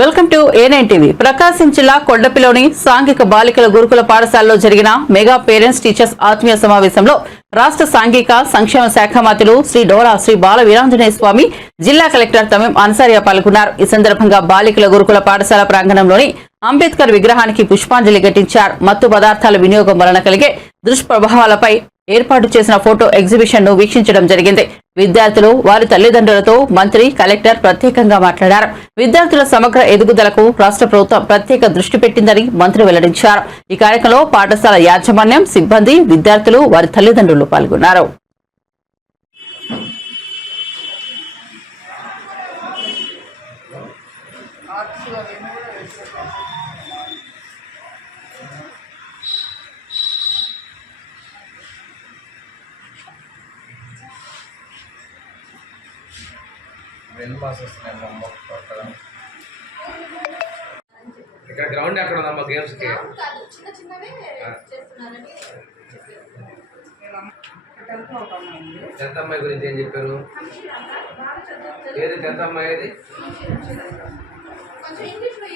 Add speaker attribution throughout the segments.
Speaker 1: Welcome to A nine TV Prakasam జిల్లా కొండపిలోని సాంఘిక బాలికల గురుకుల పాఠశాలలో జరిగిన మెగా పేరెంట్స్ టీచర్స్ ఆత్మీయ సమావేశంలో రాష్ట్ర సాంఘిక సంక్షేమ శాఖ మంత్రులు శ్రీ డోరా శ్రీ బాల వీరాంజనేయ స్వామి జిల్లా కలెక్టర్ తమిం అన్సారియా పాల్గొన్నారు. ఈ సందర్భంగా బాలికల గురుకుల పాఠశాల ప్రాంగణంలోని అంబేద్కర్ విగ్రహానికి పుష్పాంజలి ఘటించారు. మత్తు పదార్థాల వినియోగం వలన కలిగే దుష్ప్రభావాలపై ఏర్పాటు చేసిన ఫోటో ఎగ్జిబిషన్ను వీక్షించడం జరిగింది. విద్యార్థులు వారి తల్లిదండ్రులతో మంత్రి కలెక్టర్ ప్రత్యేకంగా మాట్లాడారు. విద్యార్థుల సమగ్ర ఎదుగుదలకు రాష్ట్ర ప్రభుత్వం ప్రత్యేక దృష్టి పెట్టిందని మంత్రి వెల్లడించారు. ఈ కార్యక్రమంలో పాఠశాల యాజమాన్యం సిబ్బంది విద్యార్థులు వారి తల్లిదండ్రులు పాల్గొన్నారు.
Speaker 2: రెండు పాస్ వస్తున్నాయి అమ్మ అక్కడ ఇక్కడ గ్రౌండ్ ఎక్కడ ఉందమ్మా గేమ్స్కి టెన్త్ అమ్మాయి గురించి ఏం చెప్పారు? ఏది టెన్త్ అమ్మాయి ఏది?
Speaker 3: కొంచెం ఇంగ్లీష్లో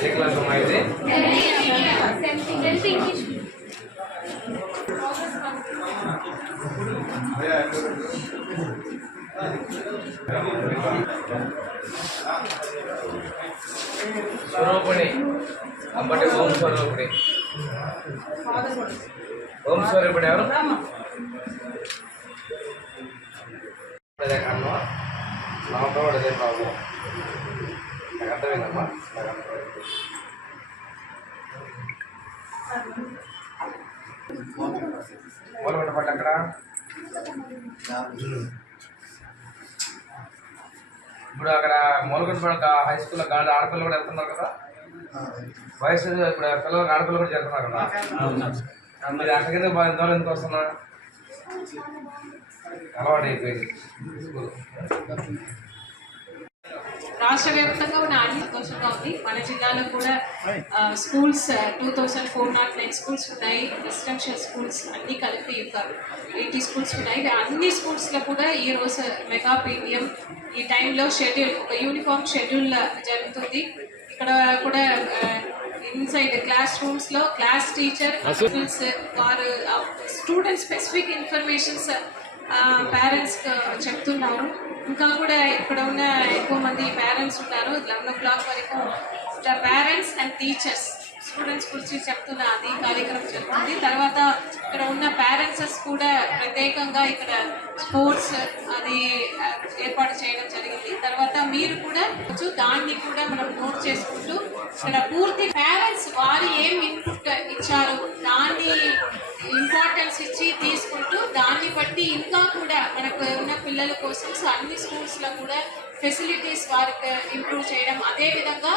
Speaker 3: ఏం
Speaker 2: క్లాస్ అమ్మాయి ఇది స్వరూపిణి అమ్మటి ఓం స్వరూపిణి ఓం స్వరూపిణి ఎవరు? అదే నాతో కూడా అదే ప్రాబ్లం నాకు అర్థమైందమ్మా. నాకు అర్థమైంది. మొదలు పట్టు అక్కడ ఇప్పుడు అక్కడ మూలగొండ హై స్కూల్లో గాలి ఆడపిల్లలు కూడా వెళ్తున్నారు కదా? వయసు ఇప్పుడు పిల్లలు ఆడపిల్లలు కూడా చేరుతున్నారు కదా? మరి అక్కడికి బాగా దూరం ఎందుకు వస్తున్నా
Speaker 4: రాష్ట్ర వ్యాప్తంగా ఉన్న అన్ని సంతోషంగా ఉంది. మన జిల్లాలో కూడా schools two thousand four naught nine schools ఉన్నాయి. రెసిడెన్షియల్ స్కూల్స్ అన్నీ కలిపి ఇంకా ఎయిటీ స్కూల్స్ ఉన్నాయి. అన్ని స్కూల్స్లో కూడా ఈ రోజు మెగా పీడిఎం ఈ టైంలో షెడ్యూల్ ఒక యూనిఫామ్ షెడ్యూల్ జరుగుతుంది. ఇక్కడ కూడా inside class రూమ్స్లో class teacher student specific informations parents చెప్తున్నారు. ఇంకా కూడా ఇక్కడ ఉన్న ఎక్కువ మంది పేరెంట్స్ ఉన్నారు. లెవెన్ ఓ క్లాక్ వరకు పేరెంట్స్ అండ్ టీచర్స్ స్టూడెంట్స్ గురించి చెప్తున్న అది కార్యక్రమం జరుగుతుంది. తర్వాత ఇక్కడ ఉన్న పేరెంట్స్ కూడా ప్రత్యేకంగా ఇక్కడ స్పోర్ట్స్ అది ఏర్పాటు చేయడం జరిగింది. తర్వాత మీరు కూడా వచ్చు, దాన్ని కూడా మనం నోట్ చేసుకుంటూ ఇక్కడ పూర్తి పేరెంట్స్ వారు ఏం ఇన్పుట్ ఇచ్చారు దాన్ని ఇంపార్టెన్స్ ఇచ్చి తీసుకుంటూ దాన్ని బట్టి ఇంకా కూడా మనకు ఉన్న పిల్లల కోసం సో అన్ని స్కూల్స్లో కూడా ఫెసిలిటీస్ వారికి ఇంప్రూవ్ చేయడం. అదేవిధంగా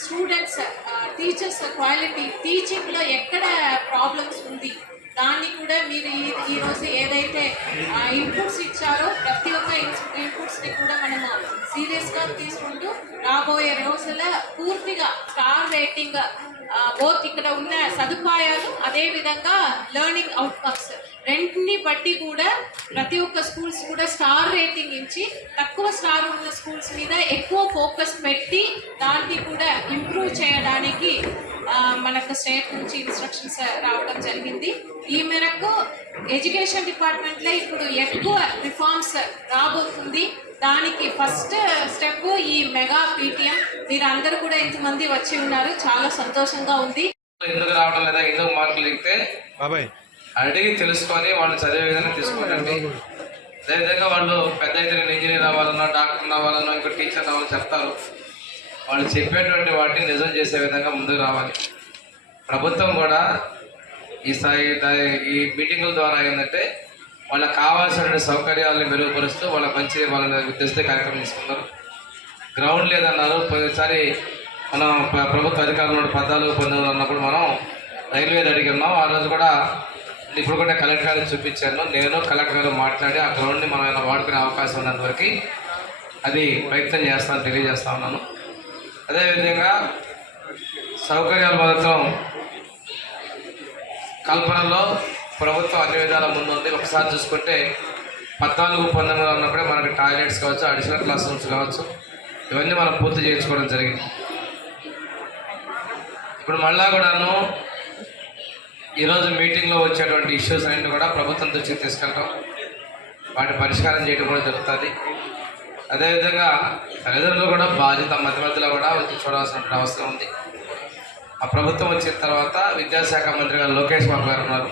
Speaker 4: స్టూడెంట్స్ టీచర్స్ క్వాలిటీ టీచింగ్లో ఎక్కడ ప్రాబ్లమ్స్ ఉంది? దాన్ని కూడా మీరు ఈ రోజు ఏదైతే ఇన్పుట్స్ ఇచ్చారో ప్రతి ఒక్క ఇన్పుట్స్ని కూడా మనము సీరియస్గా తీసుకుంటూ రాబోయే రోజుల పూర్తిగా స్టార్ రేటింగ్ బోత్ ఇక్కడ ఉన్న సదుపాయాలు అదే విధంగా లెర్నింగ్ అవుట్కమ్స్ రెంటిని బట్టి కూడా ప్రతి ఒక్క స్కూల్స్ కూడా స్టార్ రేటింగ్ ఇచ్చి తక్కువ స్టార్ ఉన్న స్కూల్స్ మీద ఎక్కువ ఫోకస్ పెట్టి దాన్ని కూడా ఇంప్రూవ్ చేయడానికి మనకు స్టేట్ నుంచి ఇన్స్ట్రక్షన్స్ రావడం జరిగింది. ఈ మేరకు ఎడ్యుకేషన్ డిపార్ట్మెంట్లో ఇప్పుడు ఎక్కువ రిఫార్మ్స్ రాబోతుంది. దానికి ఫస్ట్ స్టెప్ ఈ మెగా పీటీఎం మీరు అందరూ కూడా ఇంతమంది వచ్చి ఉన్నారు. చాలా సంతోషంగా ఉంది.
Speaker 2: ఎందుకు రావడం లేదా ఎందుకు మార్కులు ఎక్కితే
Speaker 5: బాబాయ్.
Speaker 2: అడిగి తెలుసుకొని వాళ్ళు చదివే విధంగా తీసుకోండి అదేవిధంగా వాళ్ళు పెద్ద అయితే నేను ఇంజనీర్ అవ్వాలన్నా డాక్టర్ అవ్వాలన్నా ఇంకో టీచర్ అవ్వాలని చెప్తారు. వాళ్ళు చెప్పేటువంటి వాటిని నిజం చేసే విధంగా ముందుకు రావాలి. ప్రభుత్వం కూడా ఈ స్థాయి ఈ మీటింగుల ద్వారా ఏంటంటే వాళ్ళకి కావాల్సిన సౌకర్యాలను మెరుగుపరుస్తూ వాళ్ళ మంచి వాళ్ళని ఉద్దేశిత కార్యక్రమం తీసుకున్నారు గ్రౌండ్ లేదన్నారు. పోయినసారి మనం ప్రభుత్వ అధికారులు పద్నాలుగు పంతొమ్మిది ఉన్నప్పుడు మనం రైల్వే అడిగినాం ఆ రోజు కూడా ఇప్పుడు కూడా కలెక్టర్ గారికి చూపించాను. నేను కలెక్టర్ గారు మాట్లాడి ఆ గ్రౌండ్ని మనం ఏమైనా వాడుకునే అవకాశం ఉన్నంత వరకు అది ప్రయత్నం చేస్తాను తెలియజేస్తా ఉన్నాను. అదేవిధంగా సౌకర్యాలు మాత్రం కల్పనలో ప్రభుత్వం అన్ని విధాల ముందుంది. ఒకసారి చూసుకుంటే పద్నాలుగు పంతొమ్మిదిలో ఉన్నప్పుడే మనకి టాయిలెట్స్ కావచ్చు అడిషనల్ క్లాస్ రూమ్స్ కావచ్చు ఇవన్నీ మనం పూర్తి చేయించుకోవడం జరిగింది. ఇప్పుడు మళ్ళా కూడాను ఈరోజు మీటింగ్లో వచ్చేటువంటి ఇష్యూస్ అన్నింటి కూడా ప్రభుత్వం దృష్టికి తీసుకెళ్ళటం వాటి పరిష్కారం చేయడం కూడా జరుగుతుంది. అదేవిధంగా తల్లిదండ్రులు కూడా బాధ్యత మధ్య మధ్యలో కూడా వచ్చి చూడాల్సినటువంటి అవసరం ఉంది. ఆ ప్రభుత్వం వచ్చిన తర్వాత విద్యాశాఖ మంత్రి గారు లోకేష్ బాబు గారు ఉన్నారు.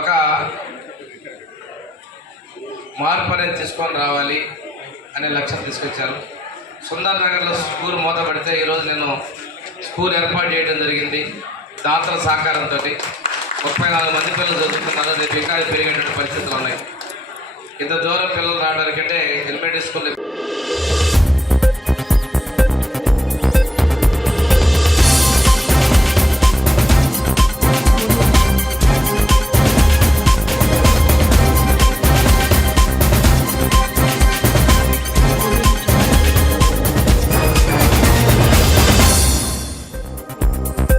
Speaker 2: ఒక మార్పు అనేది తీసుకొని రావాలి. అనే లక్ష్యం తీసుకొచ్చారు. సుందర్ నగర్లో స్కూల్ మూతపడితే ఈరోజు నేను స్కూల్ ఏర్పాటు చేయడం జరిగింది. దాతల సహకారంతో ముప్పై నాలుగు మంది పిల్లలు చదువుతున్నారు. రేపు ఇంకా పెరిగేటువంటి పరిస్థితులు ఉన్నాయి. ఇంత దూరం పిల్లలు రావడానికంటే ఎలిమెంటరీ స్కూల్